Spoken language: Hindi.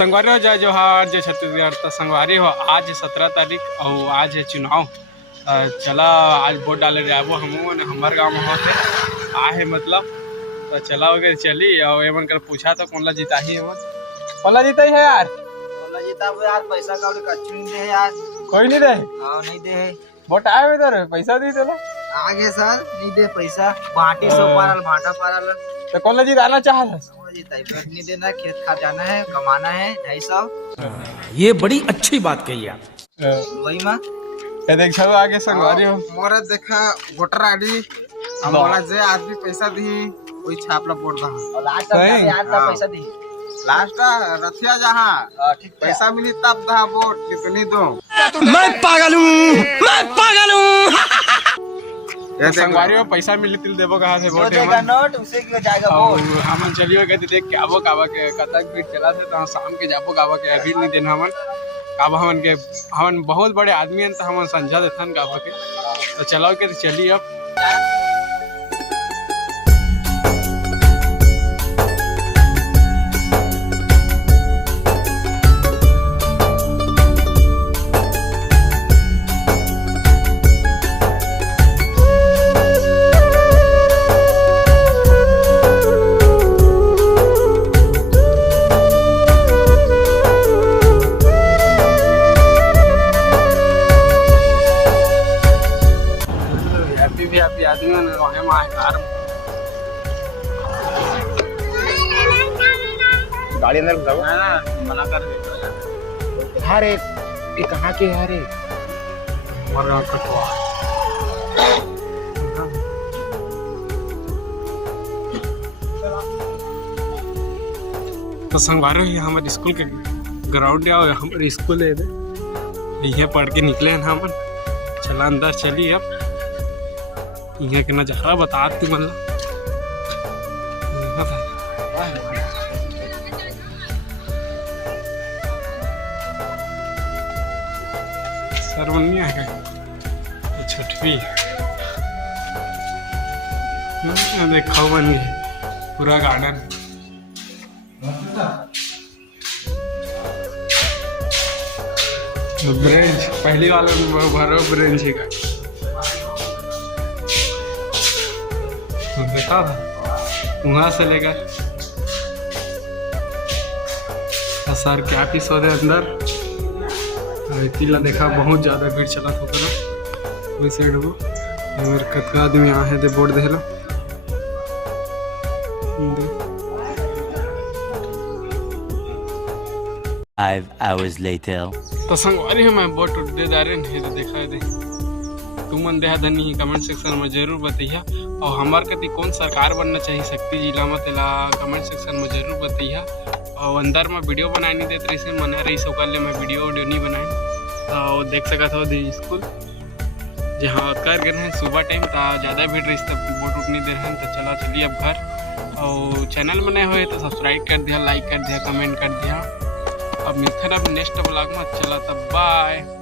संगवारी हो जय जोहार जय छत्तीसगढ़। तो संगवारी हो आज 17 तारीख और आज है चुनाव। चला आज वोट डाले जाबो हम हमारे गाँव में होते आहे मतलब। तो चला वगैरह चली और एमन कर पूछा तो कौन ला जीता ही है कौन ला जीता ही है यार। कौन ला जीता यार, पैसा कौड़ी कच्चू नहीं दे यार। कोई नहीं दे। हाँ नहीं दे। वोट आए इधर पैसा दी चलो आगे सर नहीं दे पैसा। बाटी सो पारल भाटा पारल। तो कौन ला जीताना चाह नहीं देना, खेत खा जाना है, कमाना है 250। ये बड़ी अच्छी बात कही आप। वही माँ देख छो आगे संगवारी हो मोरा देखा वोटर आईडी हमला जे आदमी पैसा दी कोई छापला वोट दा और लास्ट में यार तब पैसा दी। लास्ट रथिया जहां ठीक पैसा मिली तब दा वोट कितनी दो। मैं पागल हूँ तो संगवारी में पैसा मिली तिल देबो कहां से वोट देगा नोट उसे क्यों जाएगा वोट। हमन चलियो के देख के आबो काबा के कतक भीड़ चला थे तो शाम के जाबो काबा के अभी नहीं देना हमन काबा हमन के हमन बहुत बड़े आदमी हैं तो हमन समझा देथन काबा के। तो चलाओ के चली अब आदमी रहे मार गाड़ी अंदर जाओ मना कर अरे ये कहां के यार मर कटवा। तो संगवारो ये हमारे स्कूल के ग्राउंड है और हमारे स्कूल है ये पढ़ के निकले हैं हमन। चला अंदर चली अब यहाँ के नज़ारा बता तू मतलब सरवनिया है छठवी देखा बन गई पूरा गार्डन। ब्रेंच पहली वाले भरो ब्रेंच है देखा था वहाँ से लेकर सर क्या पीस होते अंदर तिला देखा बहुत ज़्यादा भीड़ चला था वही साइड वो मेरे कतका आदमी यहाँ है दे बोर्ड दे लो। तो संगवारी हमें वोट दे दारे नहीं तो देखा दे तुमन देहा धनी कमेंट सेक्शन में जरूर बताइए और हमार कति कौन सरकार बनना चाहिए शक्ति जिला में तेला कमेंट सेक्शन में जरूर बताइए। और अंदर में वीडियो बनाए नहीं देते रही मना रही सो कल मैं वीडियो नहीं बनाए तो देख सकता हो दे स्कूल जहाँ कर गए हैं सुबह टाइम था ज़्यादा भीड़ रही तब वोट उठ नहीं दे रहे हैं। तो चला चलिए अब घर और चैनल में नए हुए तो सब्सक्राइब कर दिया, लाइक कर दिया, कमेंट कर दिया। अब मिलते हैं अब नेक्स्ट ब्लॉग में। चला तब बाय।